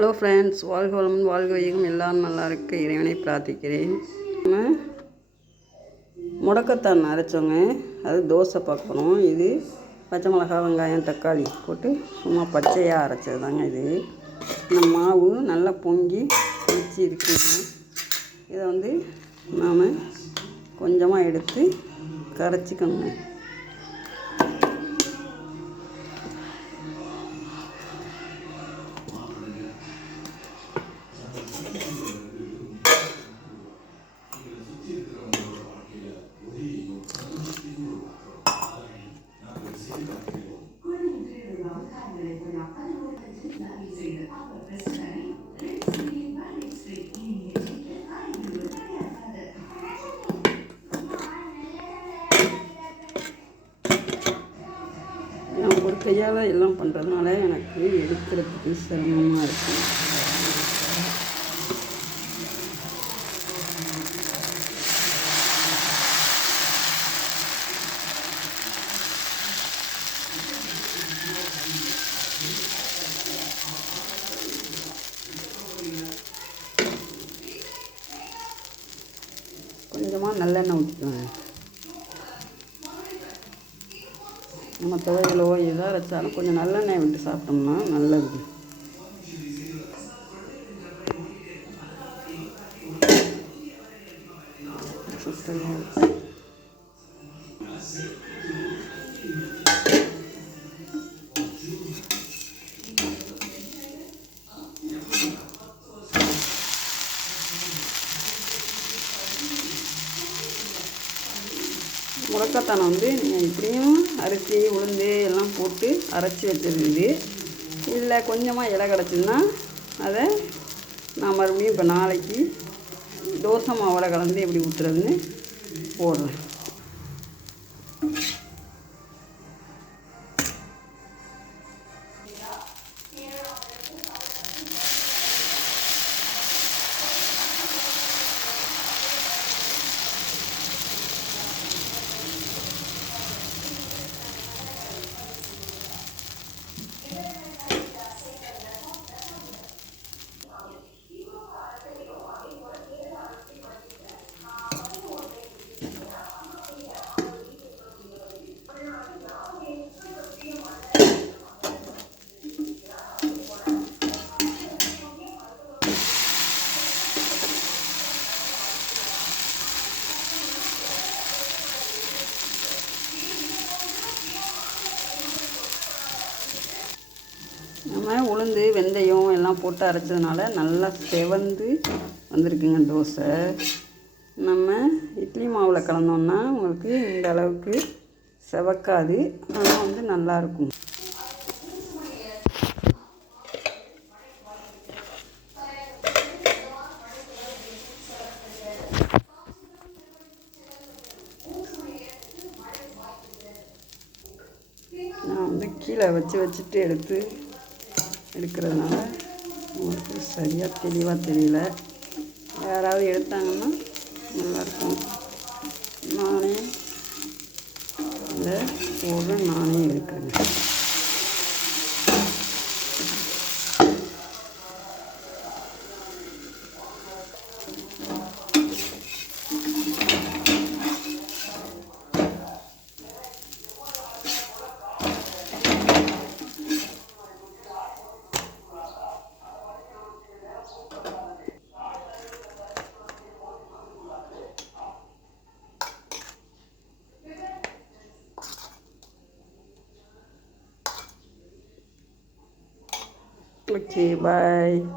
Hello friends, வாழ்க வளமுடன் வாழ்க வையகம், எல்லோரும் நல்லா இருக்க இறைவனை பிரார்த்திக்கிறேன். நம்ம முடக்கத்தான் அரைச்சோங்க, அது தோசை பார்க்கணும். இது பச்சை மிளகா, வெங்காயம், தக்காளி போட்டு சும்மா பச்சையாக அரைச்சது தாங்க இது. இந்த மாவு நல்லா பொங்கி வச்சு இருக்குங்க. இதை நாம் கொஞ்சமாக எடுத்து கரைச்சிக்கணுங்க. நான் ஒரு கையால் எல்லாம் பண்ணுறதுனால எனக்கு எடுக்கிறதுக்கு சிரமமாக இருக்குது. கொஞ்சமாக நல்லெண்ணெய் ஊற்றிக்குவேங்க. நம்ம துவையலோ எதோ அரைச்சாலும் கொஞ்சம் நல்லெண்ணெய் விட்டு சாப்பிட்டோம்னா நல்லது. முடக்கத்தானை நீங்கள் இப்படியும் அரிசி உளுந்து எல்லாம் போட்டு அரைச்சி வச்சுருக்குது. இல்லை கொஞ்சமாக இலை கிடச்சிதுன்னா அதை நான் மறுபடியும் இப்போ நாளைக்கு தோசை மாவில் கலந்து எப்படி ஊற்றுறதுன்னு போடுறேன். நம்ம உளுந்து வெந்தயம் எல்லாம் போட்டு அரைச்சதுனால நல்லா செவந்து வந்திருக்குங்க தோசை. நம்ம இட்லி மாவில் கலந்தோம்னா உங்களுக்கு இந்த அளவுக்கு செவக்காது, ஆனால் நல்லாயிருக்கும். நான் கீழே வச்சுட்டு எடுக்கிறதுனால உங்களுக்கு சரியாக தெளிவாக தெரியல. யாராவது எடுத்தாங்கன்னா நல்லாயிருக்கும். நானே இந்த நானே எடுக்கிறேங்க. Okay, bye.